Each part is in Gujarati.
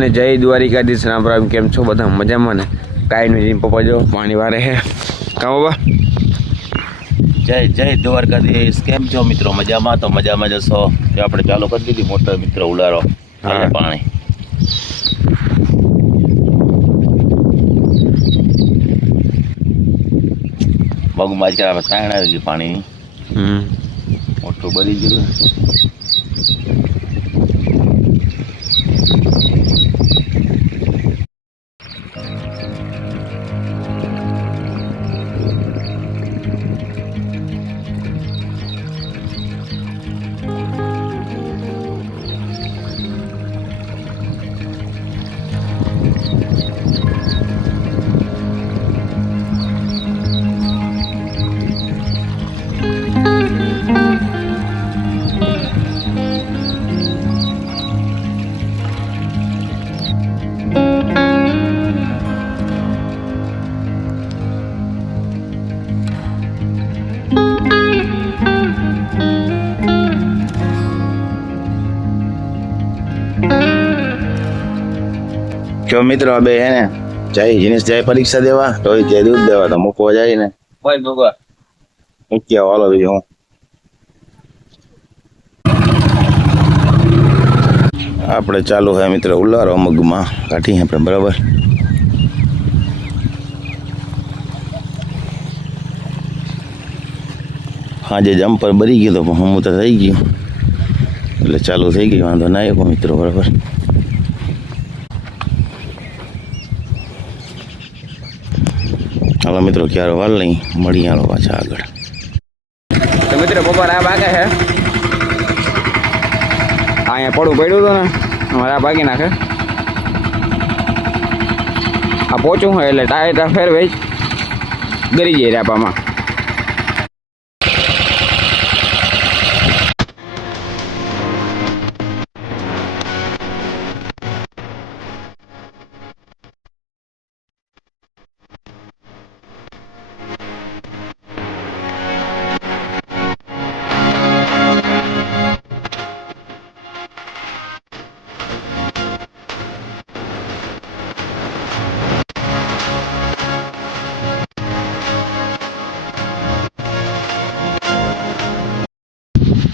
બધાને જય દ્વારિકાધીશ, રામ રામ। કેમ છો બધા? મજામાં ને? કાંઈ નહીં, પપ્પા જો પાણી વારે હે કામ બાબા। જય જય દ્વારકાધીશ। કેમ છો મિત્રો? મજામાં? તો મજામાં જશો। જો આપણે ચાલુ કરી દીધી મોટર મિત્રો ઉલારો હાલે પાણી। મગમાં જ તાણ આવી ગઈ પાણીની, મોટર બળી ગયું। જો મિત્રો હવે હે ને જાય જીનેશ જાય પરીક્ષા દેવા, રોહિત જાય દૂધ દેવા, તો મૂકવા જાય ને ભાઈ મૂકવા મૂક્યા વાલો બીજો હું આપણે ચાલુ હે મિત્રો ઉલારો મગમાં કાઢી આપણે બરાબર। હાજે જમ્પર બરી ગયો તો હું તો થઈ ગયું એટલે ચાલુ થઈ ગઈ, વાંધો ના આવ્યો મિત્રો બરાબર। હાલો મિત્રો ક્યારે વાલ નહીં મળી હાલો પાછા આગળ। તો મિત્રો બપોર આ ભાગે છે, અહીંયા પડું પડ્યું હતું ને અમારે આ ભાગી નાખે। આ પોચું હોય એટલે ટાયર ફેરવે ગરી જાય રાપામાં।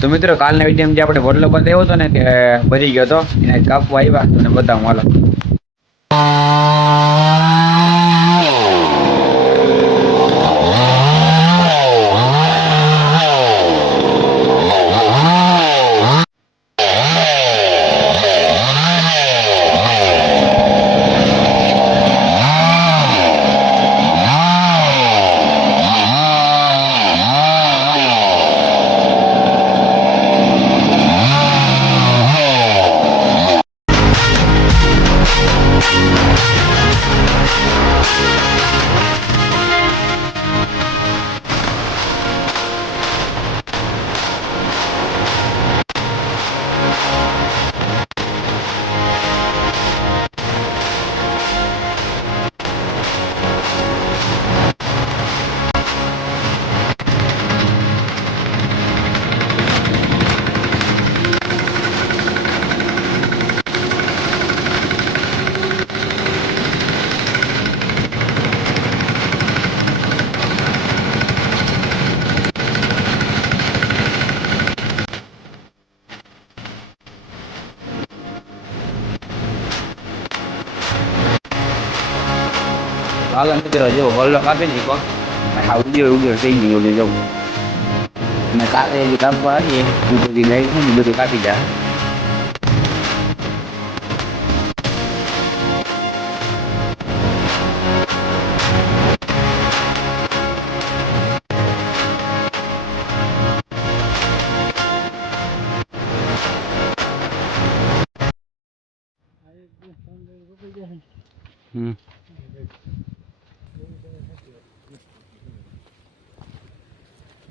તો મિત્રો કાલના વિડીયોમાં જે આપણે વડલો બતાવ્યો હતો ને કે ભરી ગયો હતો, એને કાપવા આવ્યા તો ને બતાવું હાલો। હાલ મિત્રો જો વડલો કાપી નાખો, આ ઉગ્યો થઈ ગયો એટલે જવું અને કાલે જે કાપવા આવીએ એ બધી લાઈટ છે ને બધું કાપી જાય।